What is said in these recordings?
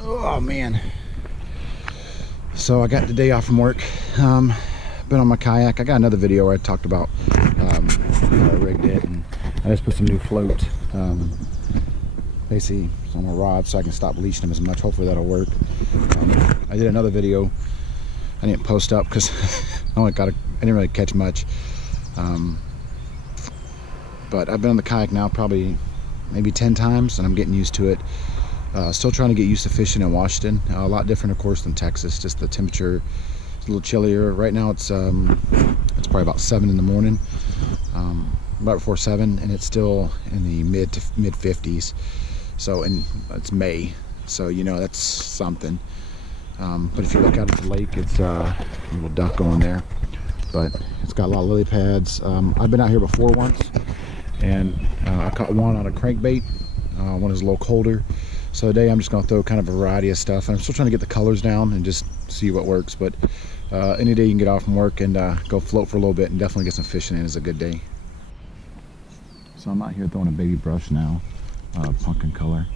Oh man. So I got the day off from work. Been on my kayak. I got another video where I talked about how I rigged it, and I just put some new float basically on my rod so I can stop leashing them as much. Hopefully that'll work. I did another video I didn't post up because I didn't really catch much. But I've been on the kayak now probably maybe 10 times, and I'm getting used to it. Still trying to get used to fishing in Washington. A lot different, of course, than Texas. Just the temperature is a little chillier. Right now it's probably about 7 in the morning, about before 7, and it's still in the mid 50s. So, and it's May, so you know that's something. But if you look out at the lake, it's a little duck going there. But it's got a lot of lily pads. I've been out here before once, and I caught one on a crankbait. One is a little colder. So today I'm just going to throw kind of a variety of stuff. I'm still trying to get the colors down and just see what works. But any day you can get off from work and go float for a little bit and definitely get some fishing in is a good day. So I'm out here throwing a baby brush now, pumpkin color.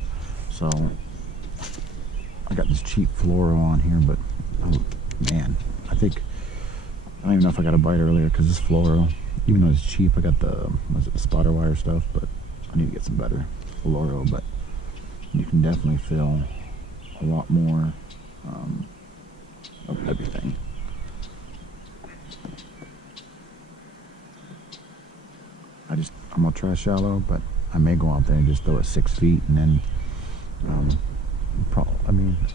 So I got this cheap fluoro on here, but oh, man, I don't even know if I got a bite earlier because this fluoro, even though it's cheap, I got the spotter wire stuff, but I need to get some better fluoro. But you can definitely feel a lot more of everything. I'm gonna try shallow, but I may go out there and just throw it 6 feet, and then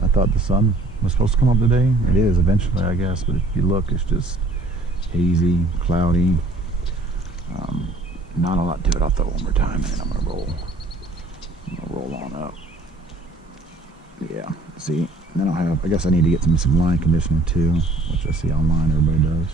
I thought the sun was supposed to come up today. It is eventually, I guess, but if you look, it's just hazy, cloudy, not a lot to it. I'll throw one more time, and then I'm gonna roll on up. Yeah, see, then I guess I need to get some line conditioning too, which I see online everybody does.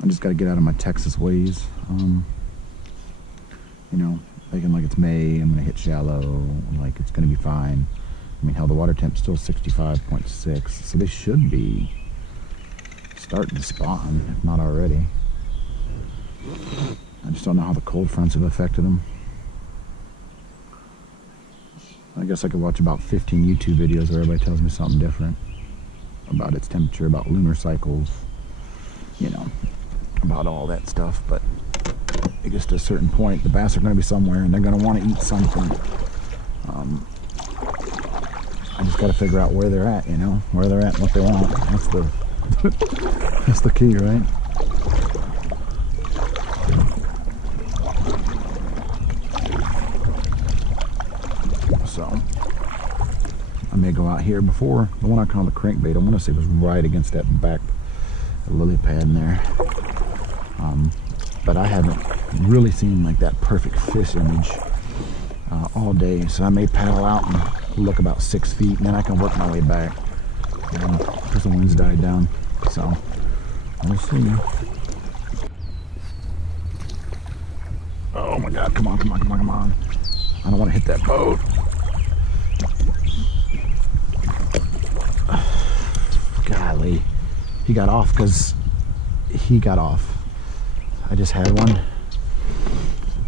I just got to get out of my Texas ways. You know, thinking like it's May, I'm gonna hit shallow, like it's gonna be fine. I mean, hell, the water temp's still 65.6, so they should be starting to spawn, if not already. I just don't know how the cold fronts have affected them. I guess I could watch about 15 YouTube videos where everybody tells me something different about its temperature, about lunar cycles, you know, about all that stuff. But it gets to a certain point, the bass are going to be somewhere and they're going to want to eat something. I just got to figure out where they're at, you know, where they're at and what they want. That's the key, right? So I may go out here. Before, the one I call the crankbait, I want to say was right against that back lily pad in there. But I haven't really seen like that perfect fish image all day, so I may paddle out and look about 6 feet, and then I can work my way back because the wind's died down. So we'll see. Oh my God, come on, come on, come on, come on. I don't want to hit that boat. Golly. He got off because he got off. I just had one,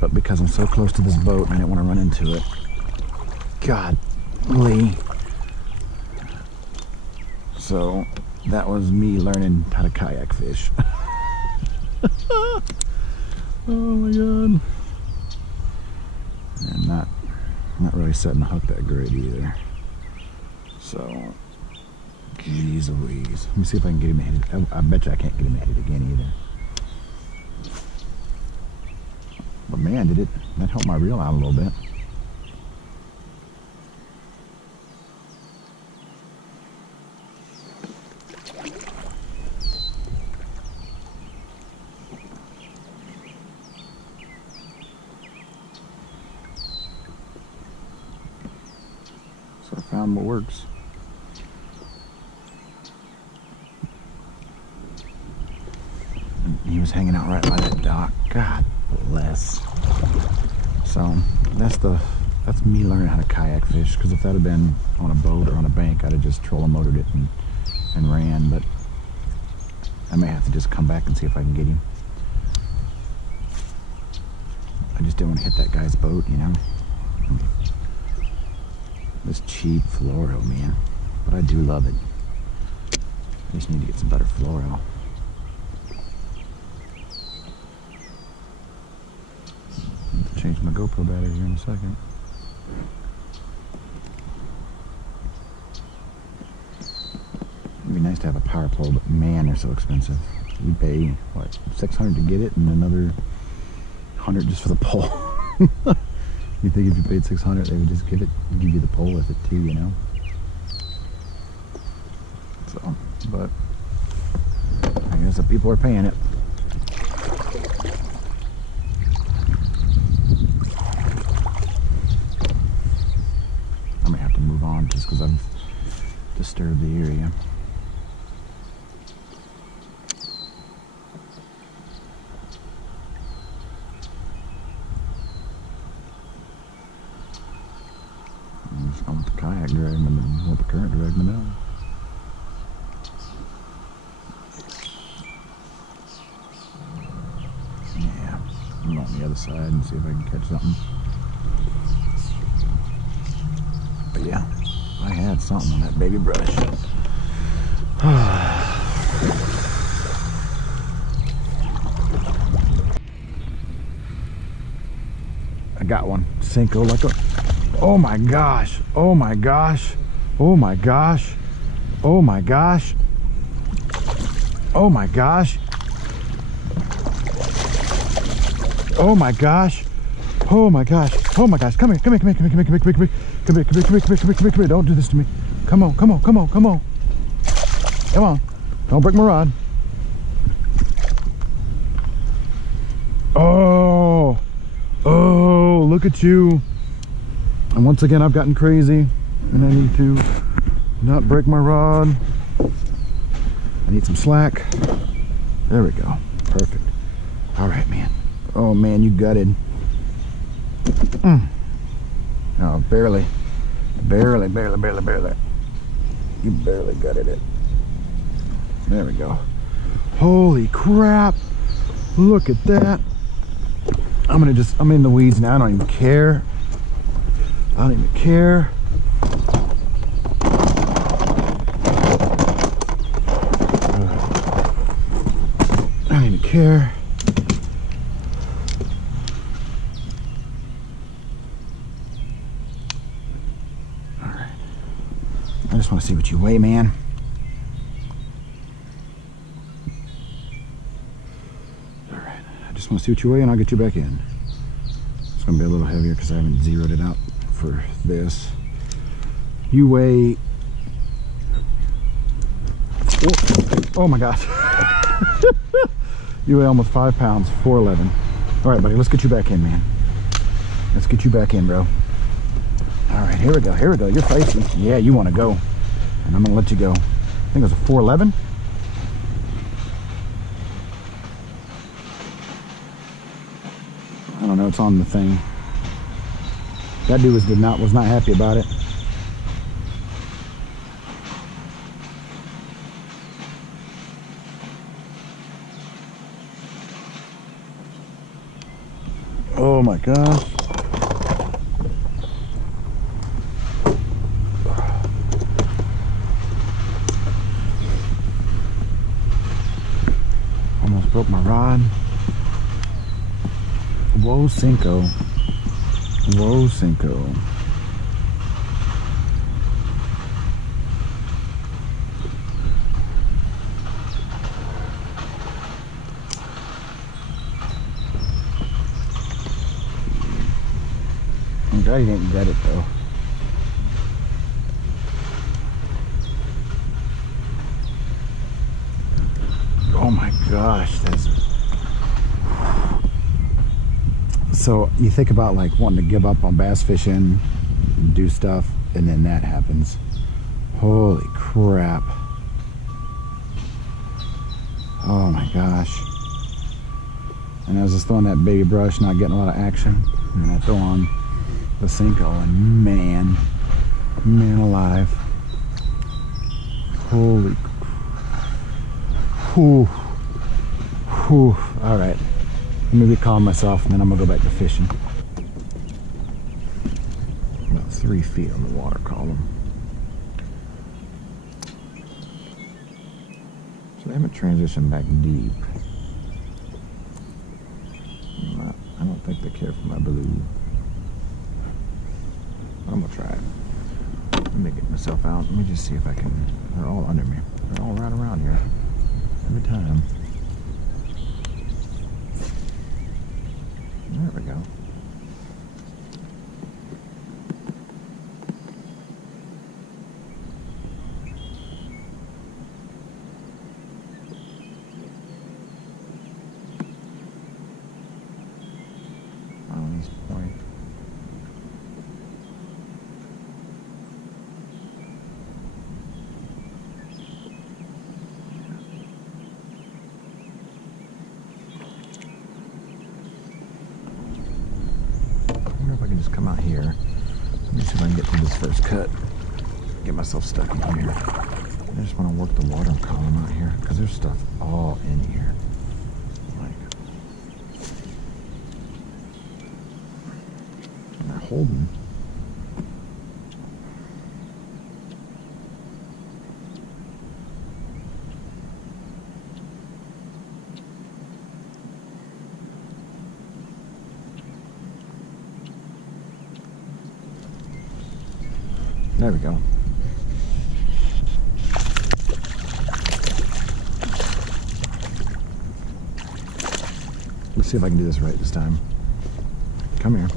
but because I'm so close to this boat, I didn't want to run into it. Golly. So that was me learning how to kayak fish. Oh my God. And not really setting the hook that great either. So, geez Louise. Let me see if I can get him hit. I bet you I can't get him hit again either. But man, that helped my reel out a little bit. So I found what works. And he was hanging out right by that dock. God bless. So that's me learning how to kayak fish, because if that had been on a boat or on a bank, I'd have just trolling motored it and ran. But I may have to just come back and see if I can get him. I just didn't want to hit that guy's boat, you know. This cheap fluoro, man. But I do love it. I just need to get some better fluoro. I'll change my GoPro battery here in a second. It'd be nice to have a power pole, but man, they're so expensive. You pay, what, $600 to get it and another $100 just for the pole. You think if you paid $600, they would just give you the pole with it too, you know? So, but I guess the people are paying it. I may have to move on just because I've disturbed the area. I want the kayak drag me, I want the current drag me down. Yeah, I'm on the other side and see if I can catch something. But yeah, I had something on that baby brush. I got one. Senko like a... Oh my gosh, oh my gosh, oh my gosh, oh my gosh, oh my gosh, oh my gosh, oh my gosh, oh my gosh, come here, come here, come here, come here, come here, come here, come here, come here, come here, come here, come here, come here, don't do this to me. Come on, come on, come on, come on, come on, don't break my rod. Oh, oh, look at you. And once again, I've gotten crazy, and I need to not break my rod. I need some slack. There we go. Perfect. All right, man. Oh, man, you gutted. Oh, barely. Barely, barely, barely, barely. You barely gutted it. There we go. Holy crap. Look at that. I'm in the weeds now. I don't even care. I don't even care. I don't even care. All right. I just want to see what you weigh, man. All right. I just want to see what you weigh, and I'll get you back in. It's going to be a little heavier because I haven't zeroed it out for this. You weigh... Oh my gosh. You weigh almost 5 pounds, 411. All right, buddy, let's get you back in, man. Let's get you back in, bro. All right, here we go, here we go. You're feisty. Yeah, you want to go. And I'm gonna let you go. I think it was a 411. I don't know, it's on the thing. That dude was not happy about it. Oh my gosh. Almost broke my rod. Whoa, senko. Whoa, senko. I'm glad you didn't get it though. Oh my gosh, that's... So you think about like wanting to give up on bass fishing and do stuff, and then that happens. Holy crap. Oh my gosh. And I was just throwing that baby brush, not getting a lot of action. And I throw on the senko, and man alive. Holy. Whew. Whew. All right. Let me recalm myself, and then I'm gonna go back to fishing. About 3 feet on the water column. So they haven't transitioned back deep. I don't think they care for my blue. I'm gonna try it. Let me get myself out. Let me just see if I can. They're all under me. They're all right around here. Every time. There we go. On this point. Just come out here. Let me see if I can get through this first cut. Get myself stuck in here. I just want to work the water column out here because there's stuff all in here. Like, they're holding. There we go. Let's see if I can do this right this time. Come here.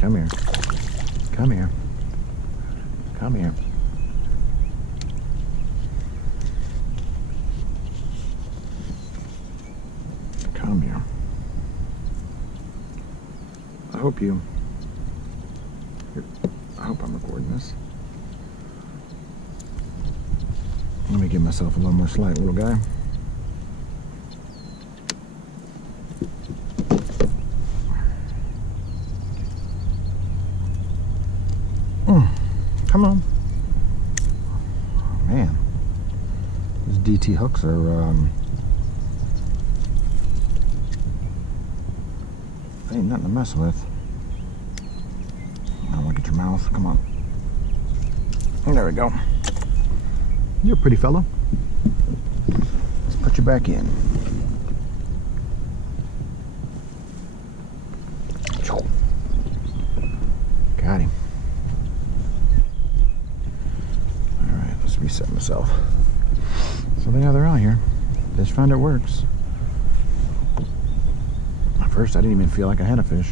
Come here. Come here. Come here. Come here. I hope I'm recording this. Let me give myself a little more slack, little guy. Come on. Man, these DT hooks are, ain't nothing to mess with. Now look at your mouth, come on. There we go. You're a pretty fellow. Let's put you back in. Got him. Alright, let's reset myself. So yeah, they're out here. Just found it works. At first I didn't even feel like I had a fish.